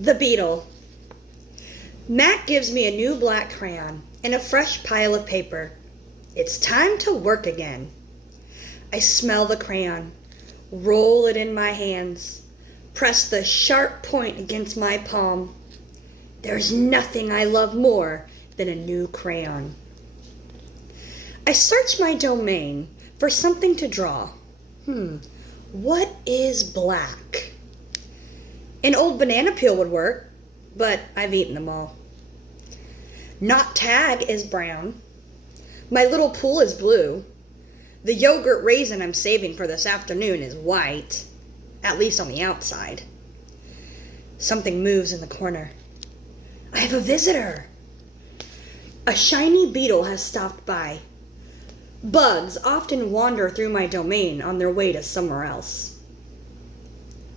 The beetle. Mac gives me a new black crayon and a fresh pile of paper. It's time to work again. I smell the crayon, roll it in my hands, press the sharp point against my palm. There's nothing I love more than a new crayon. I search my domain for something to draw. What is black? An old banana peel would work, but I've eaten them all. Knot tag is brown. My little pool is blue. The yogurt raisin I'm saving for this afternoon is white, at least on the outside. Something moves in the corner. I have a visitor. A shiny beetle has stopped by. Bugs often wander through my domain on their way to somewhere else.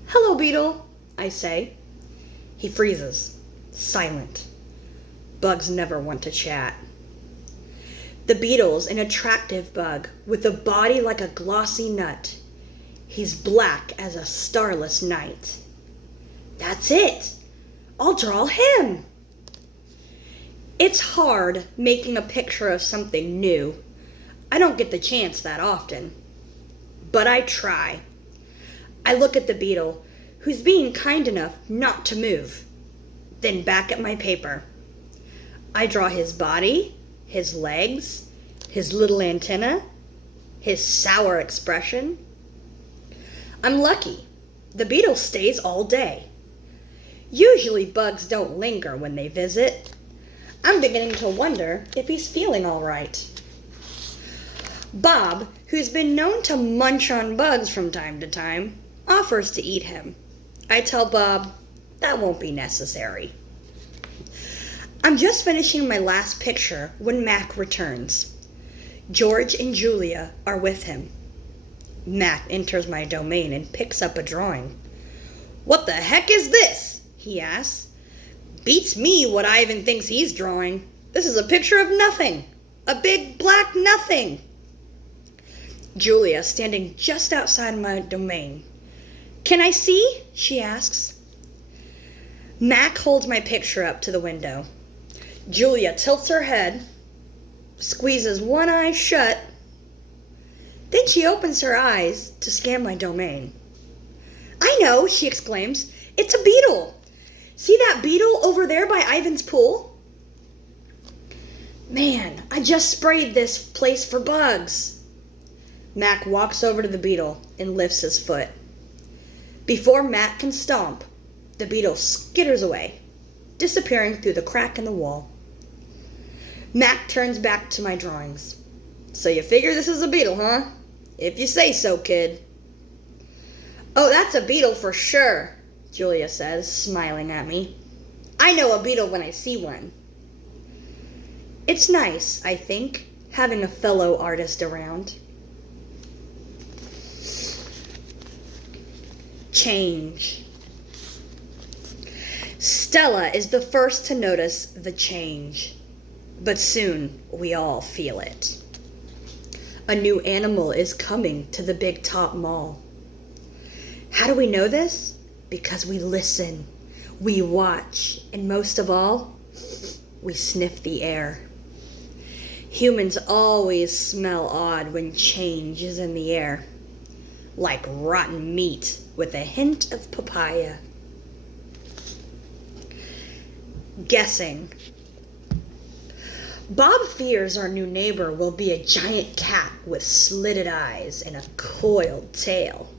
Hello, beetle, I say. He freezes, silent. Bugs never want to chat. The beetle's an attractive bug with a body like a glossy nut. He's black as a starless night. That's it. I'll draw him. It's hard making a picture of something new. I don't get the chance that often. But I try. I look at the beetle, who's being kind enough not to move, then back at my paper. I draw his body, his legs, his little antenna, his sour expression. I'm lucky. The beetle stays all day. Usually bugs don't linger when they visit. I'm beginning to wonder if he's feeling all right. Bob, who's been known to munch on bugs from time to time, offers to eat him. I tell Bob that won't be necessary. I'm just finishing my last picture when Mac returns. George and Julia are with him. Mac enters my domain and picks up a drawing. What the heck is this? He asks. Beats me what Ivan thinks he's drawing. This is a picture of nothing. A big black nothing. Julia, standing just outside my domain. Can I see? She asks. Mac holds my picture up to the window. Julia tilts her head, squeezes one eye shut. Then she opens her eyes to scan my domain. I know, she exclaims. It's a beetle. See that beetle over there by Ivan's pool? Man, I just sprayed this place for bugs. Mac walks over to the beetle and lifts his foot. Before Mac can stomp, the beetle skitters away, disappearing through the crack in the wall. Mac turns back to my drawings. So you figure this is a beetle, huh? If you say so, kid. Oh, that's a beetle for sure, Julia says, smiling at me. I know a beetle when I see one. It's nice, I think, having a fellow artist around. Change. Stella is the first to notice the change, but soon we all feel it. A new animal is coming to the Big Top Mall. How do we know this? Because we listen, we watch, and most of all, we sniff the air. Humans always smell odd when change is in the air, like rotten meat with a hint of papaya. Guessing. Bob fears our new neighbor will be a giant cat with slitted eyes and a coiled tail.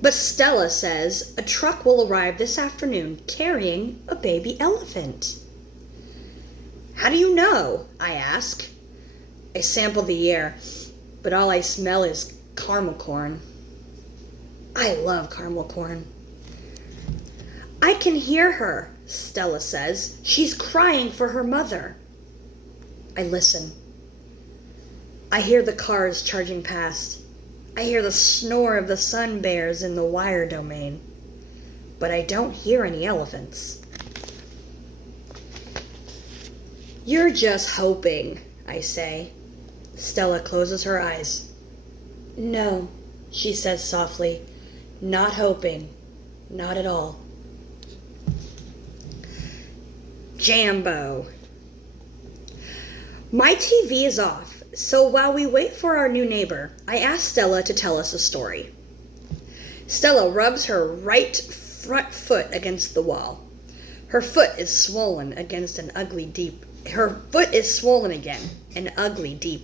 But Stella says a truck will arrive this afternoon carrying a baby elephant. How do you know? I ask. I sample the air, but all I smell is caramel corn. I love caramel corn. I can hear her, Stella says. She's crying for her mother. I listen. I hear the cars charging past. I hear the snore of the sun bears in the wire domain. But I don't hear any elephants. You're just hoping, I say. Stella closes her eyes. No, she says softly. Not hoping. Not at all. Jambo. My TV is off, so while we wait for our new neighbor, I ask Stella to tell us a story. Stella rubs her right front foot against the wall. Her foot is swollen again, an ugly deep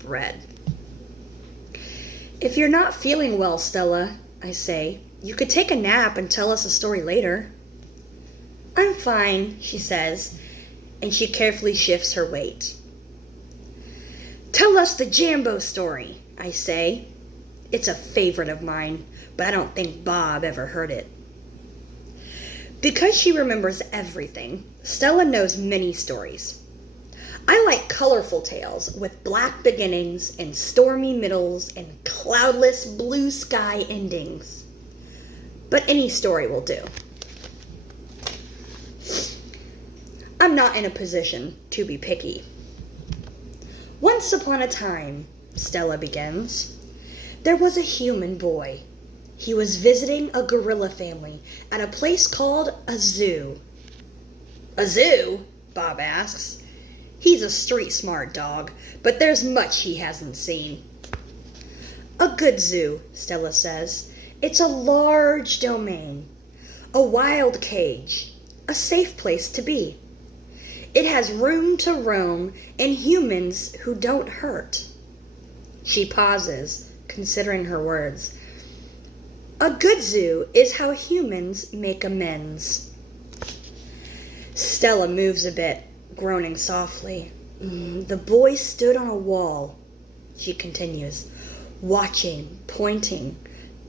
red. If you're not feeling well, Stella, I say, you could take a nap and tell us a story later. I'm fine, she says, and she carefully shifts her weight. Tell us the Jambo story, I say. It's a favorite of mine, but I don't think Bob ever heard it. Because she remembers everything, Stella knows many stories. I like colorful tales with black beginnings and stormy middles and cloudless blue sky endings. But any story will do. I'm not in a position to be picky. Once upon a time, Stella begins, there was a human boy. He was visiting a gorilla family at a place called a zoo. A zoo? Bob asks. He's a street-smart dog, but there's much he hasn't seen. A good zoo, Stella says. It's a large domain, a wild cage, a safe place to be. It has room to roam and humans who don't hurt. She pauses, considering her words. A good zoo is how humans make amends. Stella moves a bit, groaning softly. The boy stood on a wall, she continues, watching, pointing,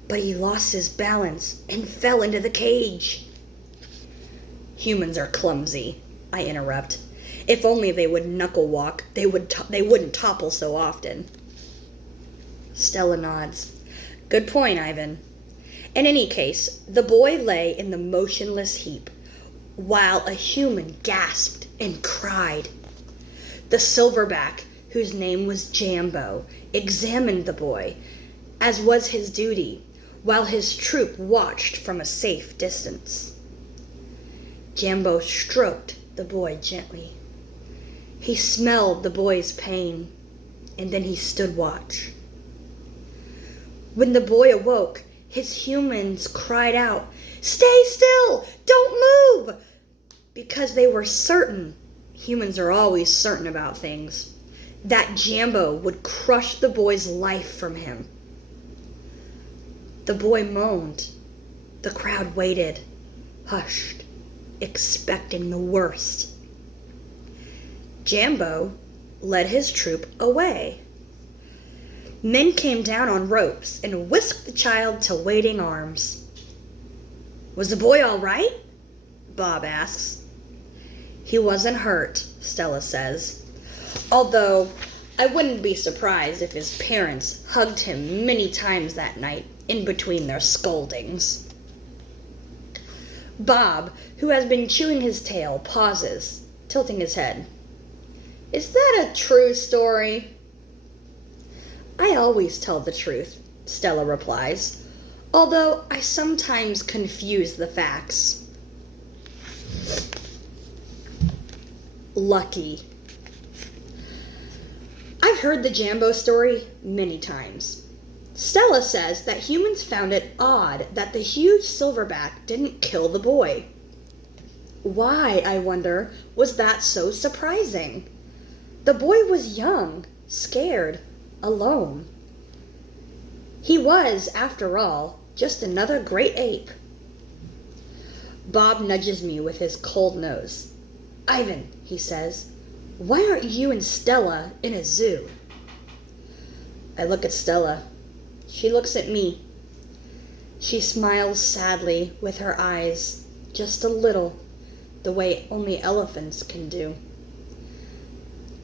but he lost his balance and fell into the cage. Humans are clumsy, I interrupt. If only they would knuckle walk, they wouldn't topple so often. Stella nods. Good point, Ivan. In any case, the boy lay in the motionless heap, while a human gasped and cried. The silverback, whose name was Jambo, examined the boy, as was his duty, while his troop watched from a safe distance. Jambo stroked the boy gently. He smelled the boy's pain, and then he stood watch. When the boy awoke, his humans cried out, "Stay still! Don't move!" Because they were certain, humans are always certain about things, that Jambo would crush the boy's life from him. The boy moaned. The crowd waited, hushed, expecting the worst. Jambo led his troop away. Men came down on ropes and whisked the child to waiting arms. Was the boy all right? Bob asks. He wasn't hurt, Stella says, although I wouldn't be surprised if his parents hugged him many times that night in between their scoldings. Bob, who has been chewing his tail, pauses, tilting his head. Is that a true story? I always tell the truth, Stella replies, although I sometimes confuse the facts. Lucky. I've heard the Jambo story many times. Stella says that humans found it odd that the huge silverback didn't kill the boy. Why, I wonder, was that so surprising? The boy was young, scared, alone. He was, after all, just another great ape. Bob nudges me with his cold nose. Ivan, he says, why aren't you and Stella in a zoo? I look at Stella. She looks at me. She smiles sadly with her eyes, just a little, the way only elephants can do.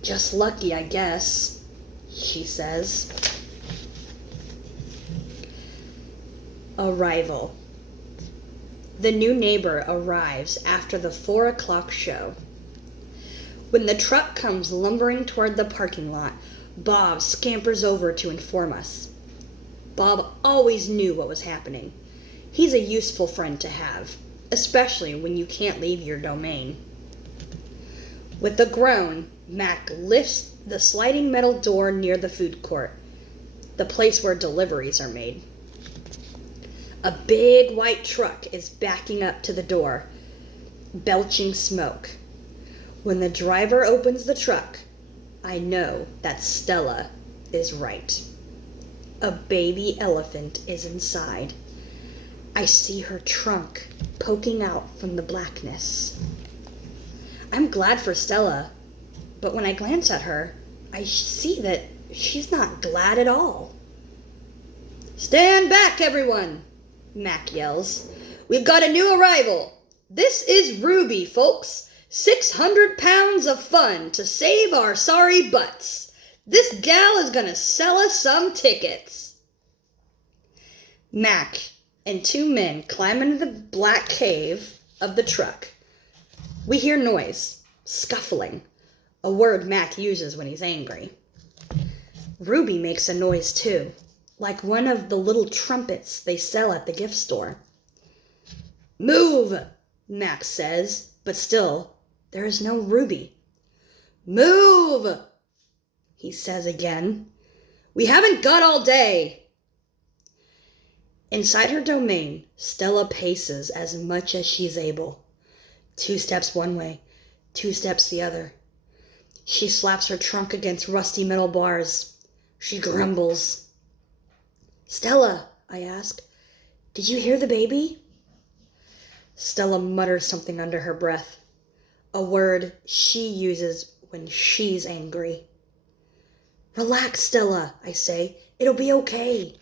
Just lucky, I guess, she says. Arrival. The new neighbor arrives after the 4 o'clock show. When the truck comes lumbering toward the parking lot, Bob scampers over to inform us. Bob always knew what was happening. He's a useful friend to have, especially when you can't leave your domain. With a groan, Mac lifts the sliding metal door near the food court, the place where deliveries are made. A big white truck is backing up to the door, belching smoke. When the driver opens the truck, I know that Stella is right. A baby elephant is inside. I see her trunk poking out from the blackness. I'm glad for Stella, but when I glance at her, I see that she's not glad at all. "Stand back, everyone," Mac yells. "We've got a new arrival. This is Ruby, folks. 600 pounds of fun to save our sorry butts. This gal is gonna sell us some tickets." Mac and two men climb into the black cave of the truck. We hear noise, scuffling, a word Mac uses when he's angry. Ruby makes a noise too, like one of the little trumpets they sell at the gift store. "Move," Mac says, but still, there is no Ruby. "Move," he says again. "We haven't got all day." Inside her domain, Stella paces as much as she's able. 2 steps one way, 2 steps the other. She slaps her trunk against rusty metal bars. She grumbles. "Stella," I ask, "did you hear the baby?" Stella mutters something under her breath, a word she uses when she's angry. "Relax, Stella," I say. "It'll be okay."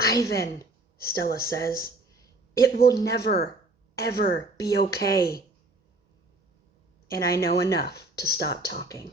"Ivan," Stella says, "it will never, ever be okay." And I know enough to stop talking.